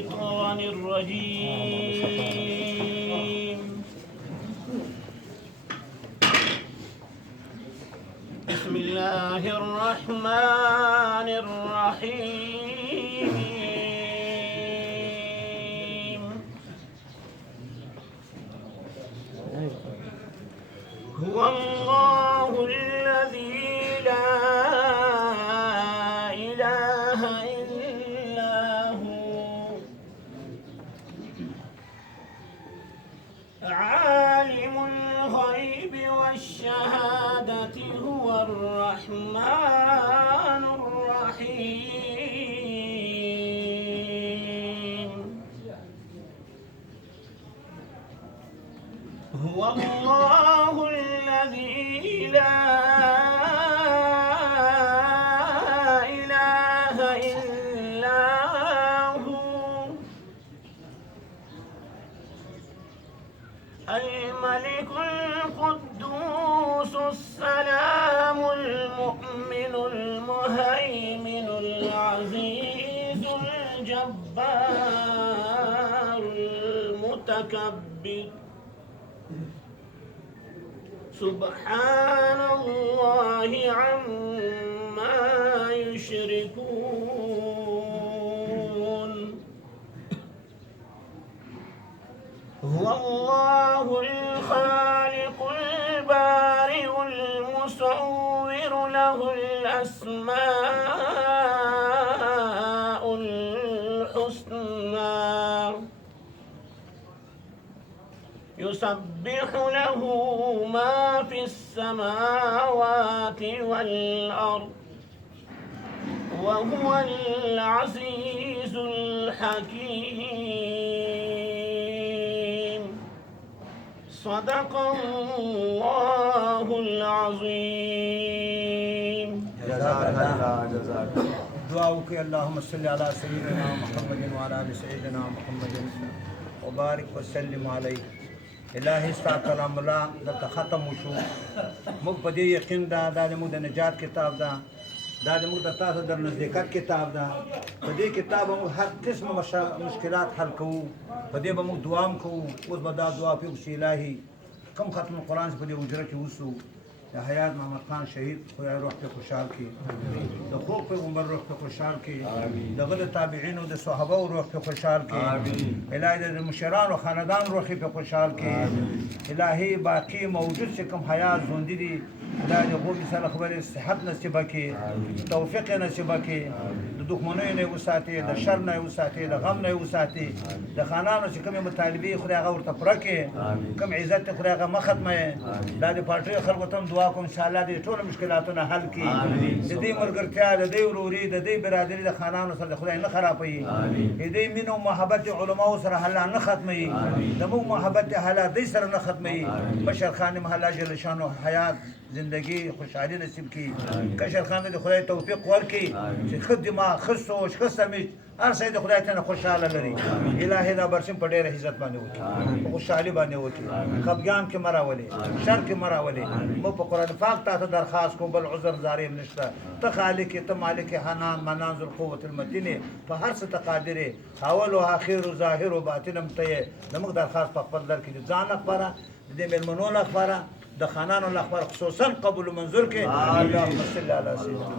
الشيطان الرجيم. بسم الله الرحمن الرحيم. هو الله الذي لا إله إلا هو عالم الغيب والشهادة هو الرحمن الرحيم. هو الله الذي لا إله إلا هو الملك القدوس السلام المؤمن المهيمن العزيز الجبار المتكبر سبحان الله عما يشركون. هو الله الخالق البارئ المصور له الأسماء الحسنى يسبح له ما في السماوات والأرض وهو العزيز الحكيم. صدق الله العظيم. جزاك الله جزاك. دعاؤك اللهم صل على سيدنا محمد وعلى آل سيدنا محمد وبارك وسلم عليه. الهي ستا کلام الله دلته ختم وشو. موږ په دې یقین ده دا زموږ د نجات کتاب ده، دا زموږ د تاسو د نزدېکت کتاب ده. په دې کتاب موږ هر قسمه مشکلات حل کوو، په دې به موږ دعا هم کوو. اوس به دا دعا کوو چې الهي کوم ختم قرآن چې په دې حجره کې وسو د حیات محمد خان شهید خدای روح ته خوشحال کړي، د خوږ پیغمبر روح ته خوشحال کړي، دغه د تابعینو د صحابه روح ته خوشحال کړي، الهي د مشرانو خاندان روح ته خوشحال کړي. الهي باقي موجود چې کوم حیات ژوندي دي خدای د غوږ سره خبرې صحت نصیب کړي، توفیق نصیب کړي، د دښمنیو نه وساتي، د شر نه وساتي، د غم نه وساتي، د خانانو چې کومې مطالبې خدای هغه ورته پوره کړي، کوم عزت خدای هغه مه ختموي. دا د پارټیو خلکو ته هم دعا کوم انشاءالله د ټولو مشکلاتونه حل کړي، د دې ملګرتیا، د دې وروري، د دې برادري د خانانو سره د خدای نه خرابوي، د دې مینه او محبت علماو سره حلا نه ختموي، د موږ محبت حلا دې سره نه ختموي. بشر خان محله جل شانو حیات زندگی خوشحالی نصیب کی. کشر خان د خدای توفیق ورکړي چې ښه دماغ، ښه سوچ، ښه سمج هر څه د خدای ته خوشحاله لري. الهي دا برسم په ډېره عزت باندې وکړي، په خوشحالي باندې وکړي، خفګان کې مه راولي، شر کې مه راولي. موږ په قرآن پاک تاسو درخواست کوو، بل عذر زاریم نشته. ته خالق یې، ته مالک یې، حنان منان ذوالقوة المتین یې، په هر څه ته قادر یې، اول و آخر و ظاهر و باطن هم ته یې. زموږ درخواست په خپل در کې د ځان لپاره، د دې مېلمنو لپاره، د خانانو لپاره خصوصا قبول و منظور کې. اللهم صل علی سیدنا